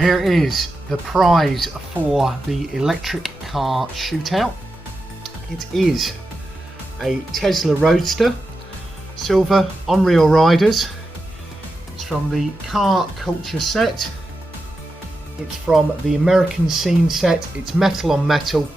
here is the prize for the electric car shootout. It is a Tesla Roadster, silver on-reel riders. It's from the Car Culture set. It's from the American Scene set. It's metal on metal,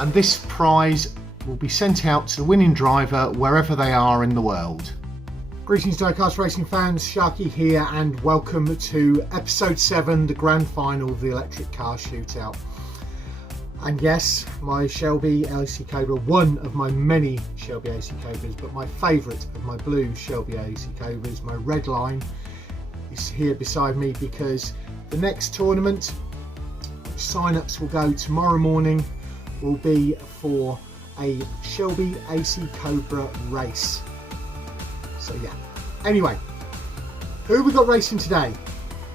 and this prize will be sent out to the winning driver wherever they are in the world. Greetings Diecast Racing fans, Sharky here, and welcome to episode 7, the grand final of the electric car shootout. And yes, my Shelby AC Cobra, one of my many Shelby AC Cobras, but my favourite of my blue Shelby AC Cobras, my red line, is here beside me because the next tournament, sign-ups will go tomorrow morning, will be for a Shelby AC Cobra race. So yeah, anyway, who have we got racing today?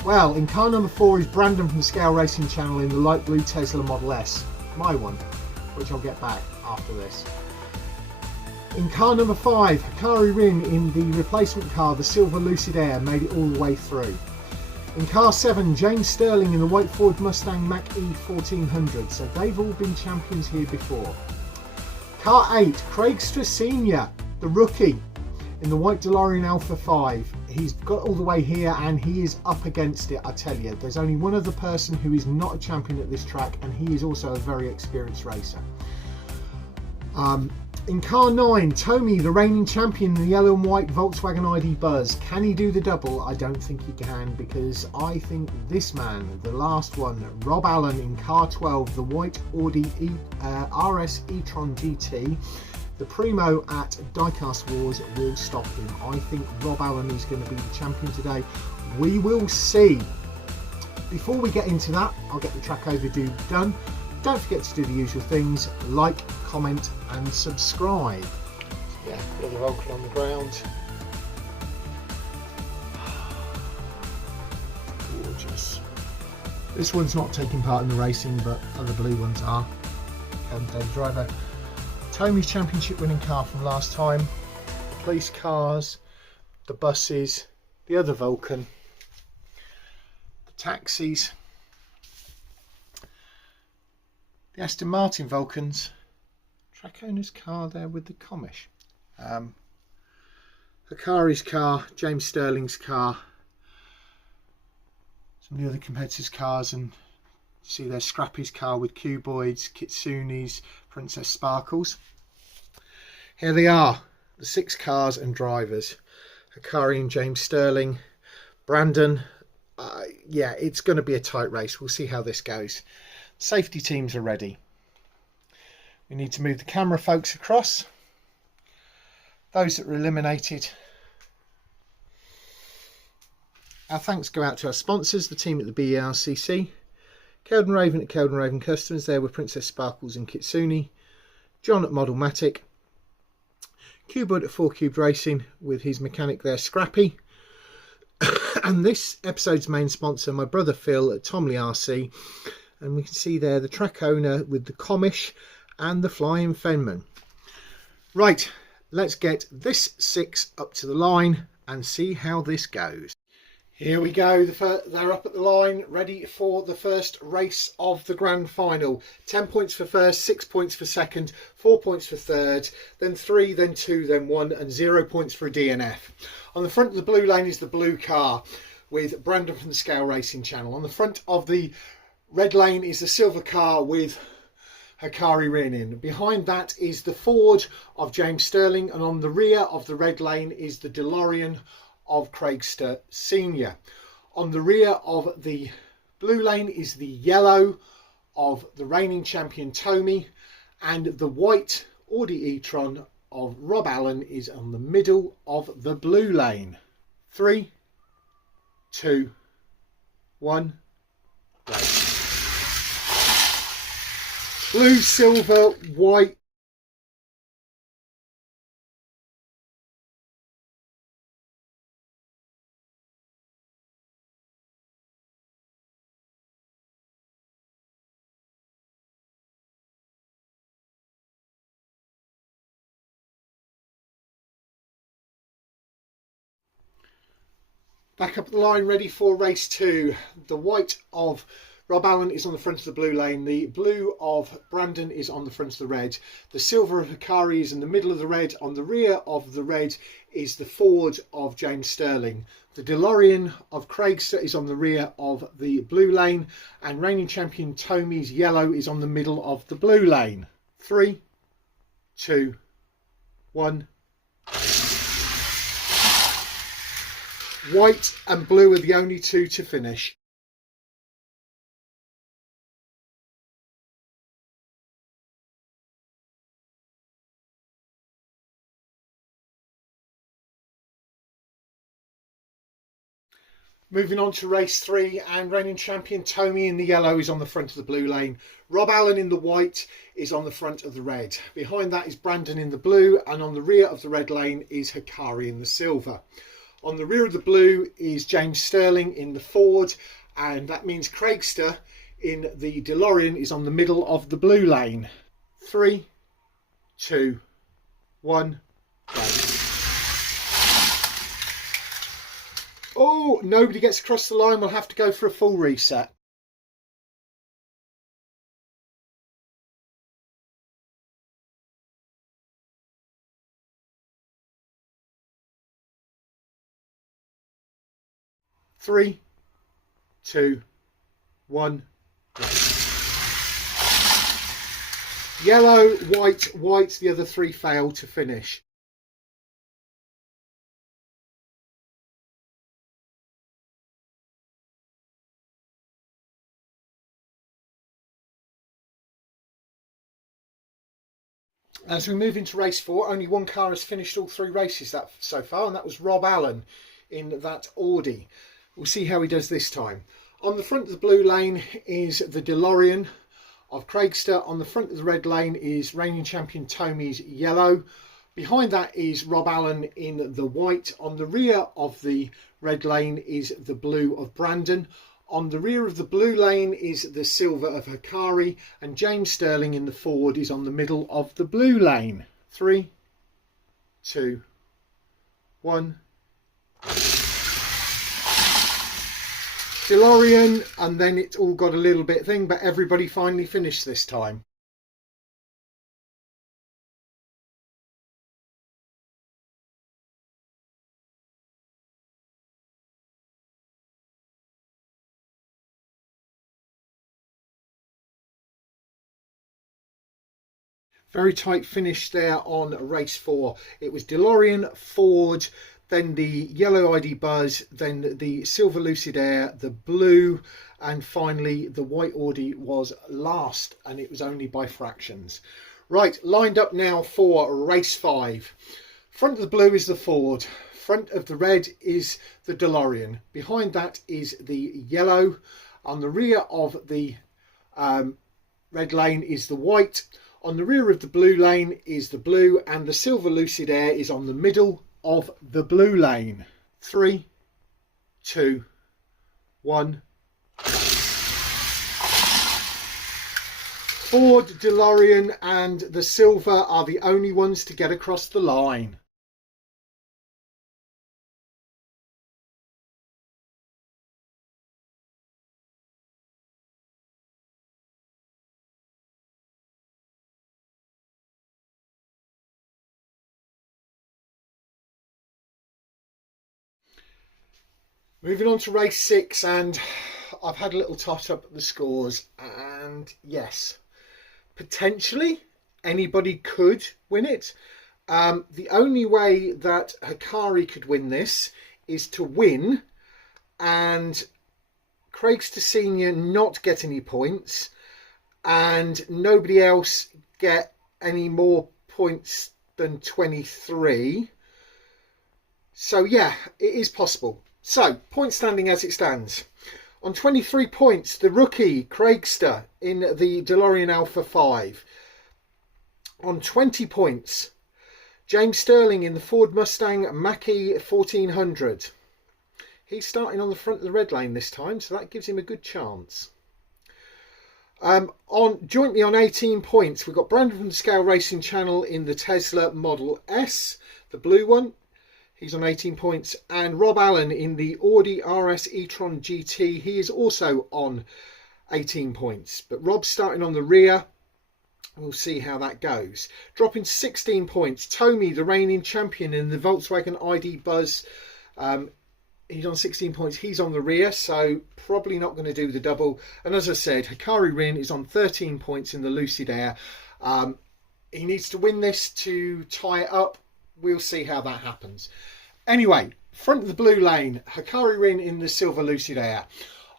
Well, in car number 4 is Brandon from the Scale Racing channel in the light blue Tesla Model S, my one, which I'll get back after this. In car number 5, Hakari Rin in the replacement car, the silver Lucid Air, made it all the way through. In car 7, James Stirling in the white Ford Mustang Mach-E 1400, so they've all been champions here before. Car 8, Craigster Sr, the rookie, in the white DeLorean Alpha 5. He's got all the way here and he is up against it, I tell you. There's only one other person who is not a champion at this track, and he is also a very experienced racer. In car 9, Tomi, the reigning champion in the yellow and white Volkswagen ID Buzz. Can he do the double? I don't think he can, because I think this man, the last one, Rob Allen in car 12, the white Audi RS e-tron GT, the primo at Diecast Wars, will stop him. I think Rob Allen is going to be the champion today. We will see. Before we get into that, I'll get the track overview done. Don't forget to do the usual things, like, comment and subscribe. Yeah, another Vulcan on the ground. Gorgeous. This one's not taking part in the racing, but other blue ones are. The driver. Tomi's championship winning car from last time, the police cars, the buses, the other Vulcan, the taxis, the Aston Martin Vulcans, track owner's car there with the Comish, Hakari's car, James Stirling's car, some of the other competitors' cars, and see there's Scrappy's car with Cuboids, Kitsune's, Princess Sparkles. Here they are, the 6 cars and drivers. Hakari and James Stirling. Brandon, yeah, it's going to be a tight race. We'll see how this goes. Safety teams are ready. We need to move the camera folks across. Those that were eliminated. Our thanks go out to our sponsors, the team at the BERCC. Kelden Raven at Kelden Raven Customs, there with Princess Sparkles and Kitsune. John at Modelmatic. Cuboid at 4 Cubed Racing with his mechanic there, Scrappy. And this episode's main sponsor, my brother Phil at Tomi RC. And we can see there the track owner with the Comish and the Flying Fenman. Right, let's get this 6 up to the line and see how this goes. Here we go, they're up at the line, ready for the first race of the grand final. 10 points for first, 6 points for second, 4 points for third, then 3, then 2, then 1, and 0 points for a DNF. On the front of the blue lane is the blue car with Brandon from the Scale Racing channel. On the front of the red lane is the silver car with Hakari Rin in. Behind that is the Ford of James Stirling, and on the rear of the red lane is the DeLorean of Craigster Sr. On the rear of the blue lane is the yellow of the reigning champion Tomi, and the white Audi e-tron of Rob Allen is on the middle of the blue lane. 3, 2, 1, race. Blue, silver, white. Back up the line, ready for race 2. The white of Rob Allen is on the front of the blue lane. The blue of Brandon is on the front of the red. The silver of Hakari is in the middle of the red. On the rear of the red is the Ford of James Stirling. The DeLorean of Craigster is on the rear of the blue lane. And reigning champion Tomi's yellow is on the middle of the blue lane. 3, 2, 1. White and blue are the only two to finish. Moving on to race 3, and reigning champion Tomi in the yellow is on the front of the blue lane. Rob Allen in the white is on the front of the red. Behind that is Brandon in the blue, and on the rear of the red lane is Hakari in the silver. On the rear of the blue is James Stirling in the Ford, and that means Craigster in the DeLorean is on the middle of the blue lane. 3, 2, 1, go. Oh, nobody gets across the line. We'll have to go for a full reset. Three, 2, 1. Go. Yellow, white, white. The other three failed to finish. As we move into race 4, only one car has finished all 3 races so far, and that was Rob Allen in that Audi. We'll see how he does this time. On the front of the blue lane is the DeLorean of Craigster. On the front of the red lane is reigning champion Tomi's yellow. Behind that is Rob Allen in the white. On the rear of the red lane is the blue of Brandon. On the rear of the blue lane is the silver of Hakari, and James Stirling in the Ford is on the middle of the blue lane. 3, 2, 1. DeLorean, and then it all got a little bit thing, but everybody finally finished this time. Very tight finish there on race 4. It was DeLorean, Ford, then the yellow ID Buzz, then the silver Lucid Air, the blue, and finally the white Audi was last, and it was only by fractions. Right, lined up now for race 5. Front of the blue is the Ford. Front of the red is the DeLorean. Behind that is the yellow. On the rear of the red lane is the white. On the rear of the blue lane is the blue, and the silver Lucid Air is on the middle of the blue lane. 3, 2, 1. Ford, DeLorean and the silver are the only ones to get across the line. Moving on to race 6, and I've had a little tot up at the scores, and yes, potentially anybody could win it. The only way that Hakari could win this is to win and Craigster Sr not get any points and nobody else get any more points than 23. So yeah, it is possible. So, point standing as it stands. On 23 points, the rookie Craigster in the DeLorean Alpha 5. On 20 points, James Stirling in the Ford Mustang Mach-E 1400. He's starting on the front of the red lane this time, so that gives him a good chance. Jointly on 18 points, we've got Brandon from the Scale Racing channel in the Tesla Model S, the blue one. he's on 18 points. And Rob Allen in the Audi RS e-tron GT, he is also on 18 points. But Rob's starting on the rear. We'll see how that goes. Dropping 16 points. Tomi, the reigning champion in the Volkswagen ID Buzz, he's on 16 points. He's on the rear, so probably not going to do the double. And as I said, Hakari Rin is on 13 points in the Lucid Air. He needs to win this to tie it up. We'll see how that happens. Anyway, front of the blue lane, Hakari Rin in the silver Lucid Air.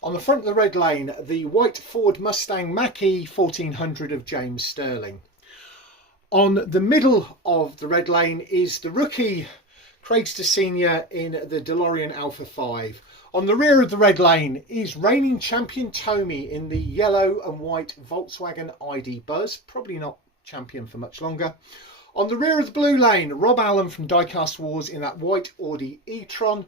On the front of the red lane, the white Ford Mustang Mach-E 1400 of James Stirling. On the middle of the red lane is the rookie Craigster Sr in the DeLorean Alpha 5. On the rear of the red lane is reigning champion Tomi in the yellow and white Volkswagen ID Buzz. Probably not champion for much longer. On the rear of the blue lane, Rob Allen from Diecast Wars in that white Audi e-tron.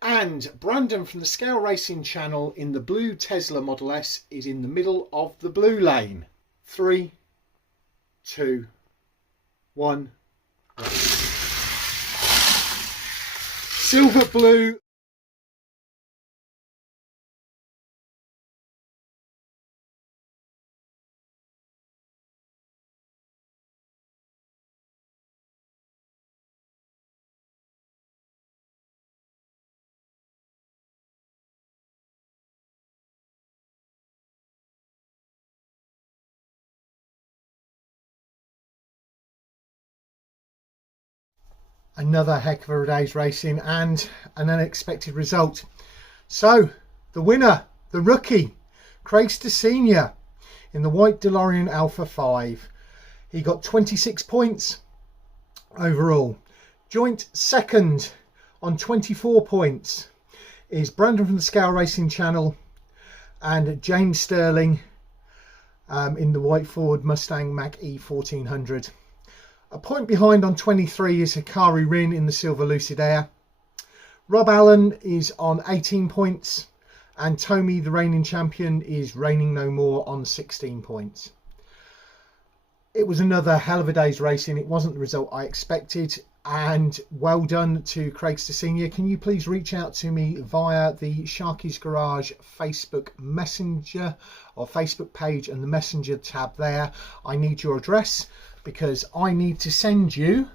And Brandon from the Scale Racing channel in the blue Tesla Model S is in the middle of the blue lane. 3, 2, 1. Silver, blue. Another heck of a day's racing and an unexpected result. So the winner, the rookie, Craigster Sr in the white DeLorean Alpha 5. He got 26 points overall. Joint second on 24 points is Brandon from the Scale Racing channel and James Stirling in the white Ford Mustang Mach-E 1400. A point behind on 23 is Hakari Rin in the silver Lucid Air. Rob Allen is on 18 points and Tomi, the reigning champion, is reigning no more on 16 points. It was another hell of a day's racing. It wasn't the result I expected, and well done to Craigster Sr. Can you please reach out to me via the Sharky's Garage Facebook Messenger or Facebook page and the Messenger tab there. I need your address because I need to send you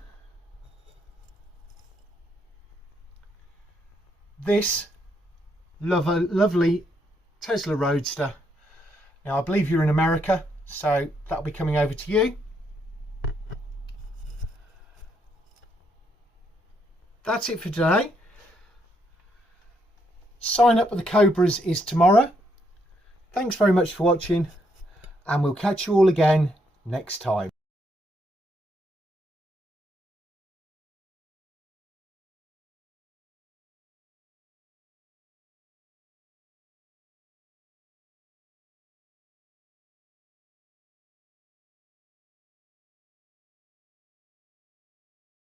this lovely Tesla Roadster. Now I believe you're in America, so that'll be coming over to you. That's it for today. Sign up with the Cobras is tomorrow. Thanks very much for watching, and we'll catch you all again next time.